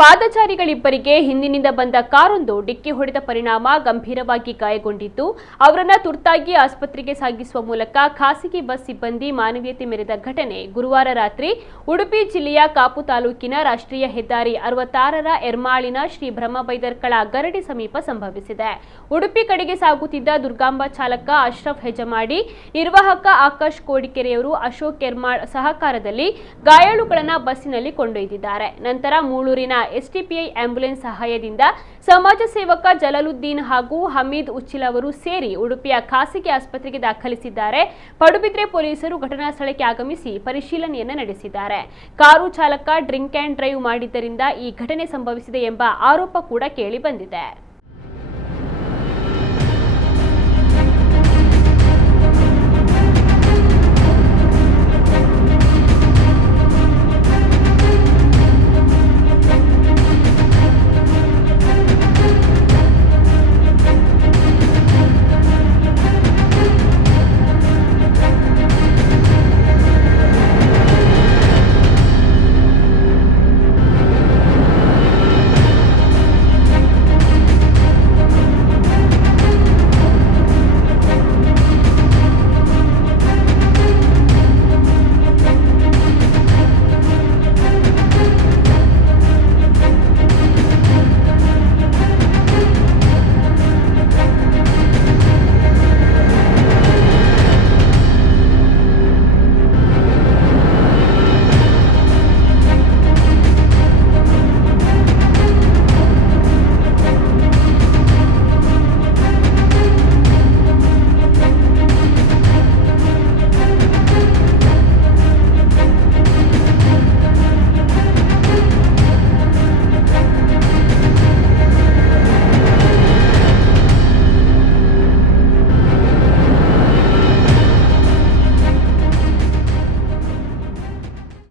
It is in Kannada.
ಪಾದಚಾರಿಗಳಿಬ್ಬರಿಗೆ ಹಿಂದಿನಿಂದ ಬಂದ ಕಾರೊಂದು ಡಿಕ್ಕಿ ಹೊಡೆದ ಪರಿಣಾಮ ಗಂಭೀರವಾಗಿ ಗಾಯಗೊಂಡಿದ್ದು ಅವರನ್ನು ತುರ್ತಾಗಿ ಆಸ್ಪತ್ರೆಗೆ ಸಾಗಿಸುವ ಮೂಲಕ ಖಾಸಗಿ ಬಸ್ ಸಿಬ್ಬಂದಿ ಮಾನವೀಯತೆ ಮೆರೆದ ಘಟನೆ ಗುರುವಾರ ರಾತ್ರಿ ಉಡುಪಿ ಜಿಲ್ಲೆಯ ಕಾಪು ತಾಲೂಕಿನ ರಾಷ್ಟ್ರೀಯ ಹೆದ್ದಾರಿ 66ರ ಎರ್ಮಾಳಿನ ಶ್ರೀ ಬ್ರಹ್ಮಬೈದರ್ಕಳ ಗರಡಿ ಸಮೀಪ ಸಂಭವಿಸಿದೆ. ಉಡುಪಿ ಕಡೆಗೆ ಸಾಗುತ್ತಿದ್ದ ದುರ್ಗಾಂಬ ಚಾಲಕ ಅಶ್ರಫ್ ಹೆಜಮಾಡಿ, ನಿರ್ವಾಹಕ ಆಕಾಶ್ ಕೋಡಿಕೆರೆಯವರು ಅಶೋಕ್ ಎರ್ಮಾಳ್ ಸಹಕಾರದಲ್ಲಿ ಗಾಯಾಳುಗಳನ್ನು ಬಸ್ಸಿನಲ್ಲಿ ಕೊಂಡೊಯ್ದಿದ್ದಾರೆ. ನಂತರ ಮೂಳೂರಿನ ಎಸ್ಟಿಪಿಐ ಆಂಬ್ಯುಲೆನ್ಸ್ ಸಹಾಯದಿಂದ ಸಮಾಜ ಸೇವಕ ಜಲಾಲುದ್ದೀನ್ ಹಾಗೂ ಹಮೀದ್ ಉಚ್ಚಿಲ್ ಅವರು ಸೇರಿ ಉಡುಪಿಯ ಖಾಸಗಿ ಆಸ್ಪತ್ರೆಗೆ ದಾಖಲಿಸಿದ್ದಾರೆ. ಪಡುಬಿದ್ರೆ ಪೊಲೀಸರು ಘಟನಾ ಸ್ಥಳಕ್ಕೆ ಆಗಮಿಸಿ ಪರಿಶೀಲನೆಯನ್ನು ನಡೆಸಿದ್ದಾರೆ. ಕಾರು ಚಾಲಕ ಡ್ರಿಂಕ್ ಅಂಡ್ ಡ್ರೈವ್ ಮಾಡಿದ್ದರಿಂದ ಈ ಘಟನೆ ಸಂಭವಿಸಿದೆ ಎಂಬ ಆರೋಪ ಕೂಡ ಕೇಳಿ ಬಂದಿದೆ.